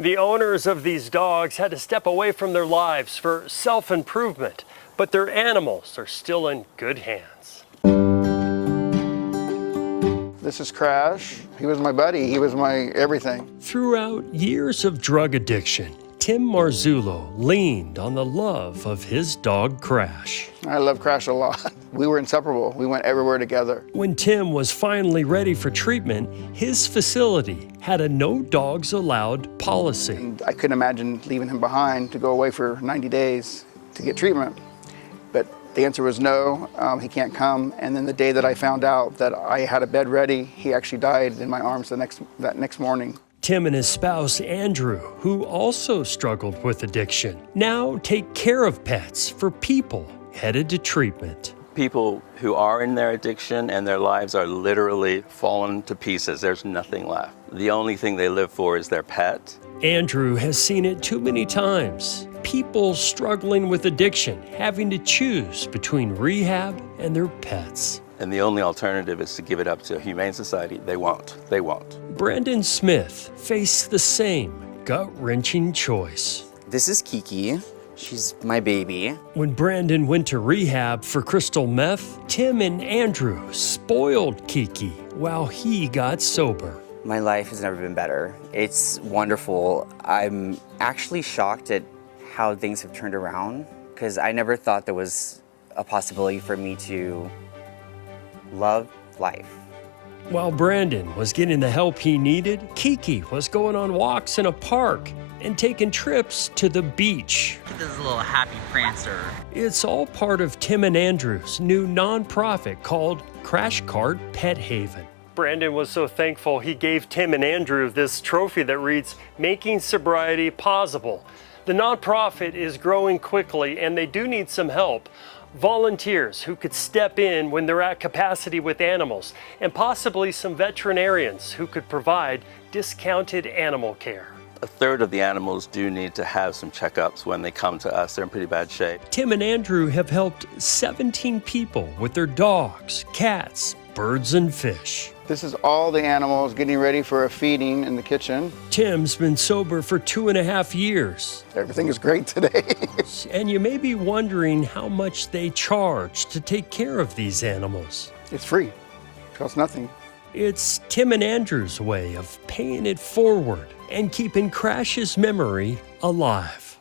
The owners of these dogs had to step away from their lives for self-improvement, but their animals are still in good hands. This is Crash. He was my buddy. He was my everything. Throughout years of drug addiction, Tim Marzullo leaned on the love of his dog Crash. I love Crash a lot. We were inseparable. We went everywhere together. When Tim was finally ready for treatment, his facility had a no dogs allowed policy. And I couldn't imagine leaving him behind to go away for 90 days to get treatment. But the answer was no, he can't come. And then the day that I found out that I had a bed ready, he actually died in my arms that next morning. Tim and his spouse, Andrew, who also struggled with addiction, now take care of pets for people headed to treatment. People who are in their addiction and their lives are literally fallen to pieces. There's nothing left. The only thing they live for is their pet. Andrew has seen it too many times. People struggling with addiction, having to choose between rehab and their pets. And the only alternative is to give it up to a humane society. They won't. They won't. Brandon Smith faced the same gut-wrenching choice. This is Kiki. She's my baby. When Brandon went to rehab for crystal meth, Tim and Andrew spoiled Kiki while he got sober. My life has never been better. It's wonderful. I'm actually shocked at how things have turned around because I never thought there was a possibility for me to love life. While Brandon was getting the help he needed, Kiki was going on walks in a park and taking trips to the beach. This is a little happy prancer. It's all part of Tim and Andrew's new nonprofit called CrashCart Pet Haven. Brandon was so thankful he gave Tim and Andrew this trophy that reads, "Making Sobriety Possible." The nonprofit is growing quickly and they do need some help. Volunteers who could step in when they're at capacity with animals, and possibly some veterinarians who could provide discounted animal care. A third of the animals do need to have some checkups when they come to us. They're in pretty bad shape. Tim and Andrew have helped 17 people with their dogs, cats, birds, and fish. This is all the animals getting ready for a feeding in the kitchen. Tim's been sober for 2.5 years. Everything is great today. And you may be wondering how much they charge to take care of these animals. It's free. It costs nothing. It's Tim and Andrew's way of paying it forward and keeping Crash's memory alive.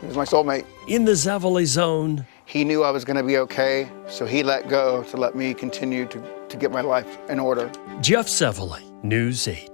He was my soulmate. In the zevely-zone, He knew I was going to be okay, so he let go to let me continue to get my life in order. Jeff Zevely, News 8.